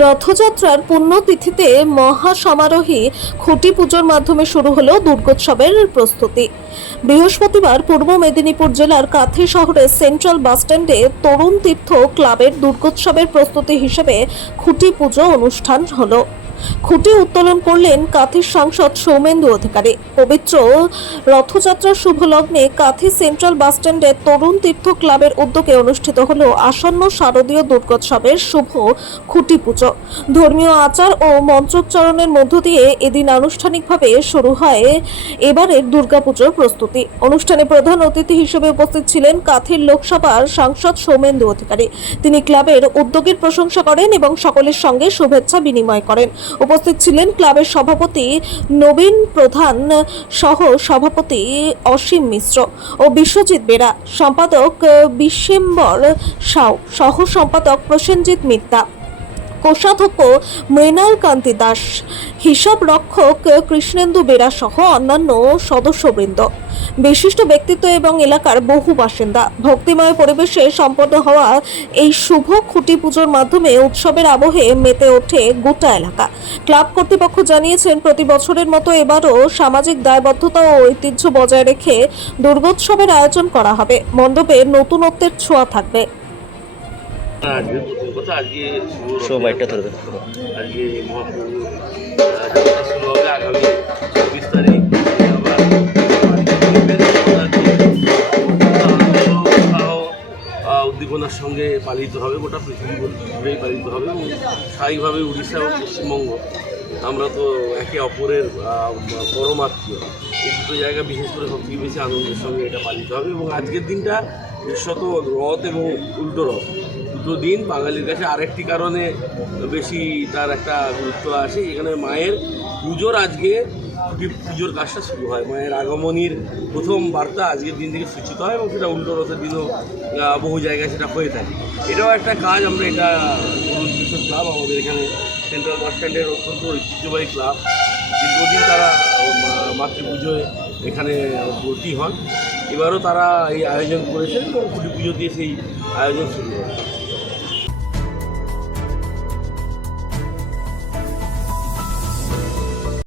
রথযাত্রার পুণ্যতিথিতে মহাসমারোহী খুঁটি পুজোর মাধ্যমে শুরু হলো দুর্গোৎসবের প্রস্তুতি। বৃহস্পতিবার পূর্ব মেদিনীপুর জেলার কাঁথি শহরের সেন্ট্রাল বাসস্ট্যান্ডে তরুণ তীর্থ ক্লাবের দুর্গোৎসবের প্রস্তুতি হিসেবে খুঁটি পুজো অনুষ্ঠান হলো। খুঁটি উত্তোলন করলেন কাঁথির সাংসদ সৌমেন্দু অধিকারী। পবিত্র রথযাত্রার শুভ লগ্নে কাঁথি সেন্ট্রাল বাসস্ট্যান্ডে তরুণ তীর্থ ক্লাবের উদ্যোগে অনুষ্ঠিত হলো আসন্ন শারদীয় দুর্গোৎসবের শুভ খুঁটি পুজো। ধর্মীয় আচার ও মন্ত্রোচ্চারণের মধ্য দিয়ে এদিন আনুষ্ঠানিকভাবে শুরু হয় এবারের দুর্গাপুজোর প্রস্তুতি। অনুষ্ঠানে প্রধান অতিথি হিসেবে উপস্থিত ছিলেন কাঁথির লোকসভার সাংসদ সৌমেন্দু অধিকারী। তিনি ক্লাবের উদ্যোগের প্রশংসা করেন এবং সকলের সঙ্গে শুভেচ্ছা বিনিময় করেন। উপস্থিত ছিলেন ক্লাবের সভাপতি নবীন প্রধান সহ সভাপতি অসীম মিশ্র ও বিশ্বজিৎ বেরা, সম্পাদক বিশ্বম্বর সাউ, সহ সম্পাদক প্রসেনজিৎ মিত্তা, কোষাধ্যক্ষ মৃণাল কান্তি দাস, হিসাব রক্ষক কৃষ্ণেন্দু বেরা সহ অন্যান্য সদস্যবৃন্দ, বিশিষ্ট ব্যক্তিত্ব এবং এলাকার বহু বাসিন্দা। ভক্তিময় পরিবেশে সম্পন্ন হওয়া এই শুভ খুঁটি পুজোর মাধ্যমে উৎসবের আবহে মেতে ওঠে গোটা এলাকা। ক্লাব কর্তৃপক্ষ জানিয়েছেন, প্রতি বছরের মতো এবারও সামাজিক দায়বদ্ধতা ও ঐতিহ্য বজায় রেখে দুর্গোৎসবের আয়োজন করা হবে। মণ্ডপে নতুনত্বের ছোঁয়া থাকবে। আজকে মহাপ্রভু শুরু হবে আগামী 24 তারিখ। উদ্দীপনার সঙ্গে পালিত হবে, গোটা পৃথিবী জুড়েই পালিত হবে এবং স্বাভাবিকভাবে উড়িষ্যা ও পশ্চিমবঙ্গ, আমরা তো একে অপরের পরমাত্মীয়। এই দুটো জায়গা বিশেষ করে সবথেকে বেশি আনন্দের সঙ্গে এটা পালিত হবে এবং আজকের দিনটা বিশেষত রথ এবং উল্টো রথ দুটো দিন বাঙালির কাছে আরেকটি কারণে বেশি তার একটা গুরুত্ব আসে। এখানে মায়ের পুজোর আজকে পুজোর কাজটা শুরু হয়, মায়ের আগমনীর প্রথম বার্তা আজকের দিন থেকে সূচিত হয় এবং সেটা উল্টো রথের দিনও বহু জায়গায় সেটা হয়ে থাকে। এটাও একটা কাজ। আমরা এটা তরুণ তীর্থ ক্লাব, আমাদের এখানে সেন্ট্রাল বাস স্ট্যান্ডের অত্যন্ত ঐতিহ্যবাহী ক্লাব, দীর্ঘদিন তারা মাতৃপুজোয় এখানে ভর্তি হন। এবারও তারা এই আয়োজন করেছেন এবং খুঁটি পুজো দিয়ে সেই আয়োজন শুরু হয়।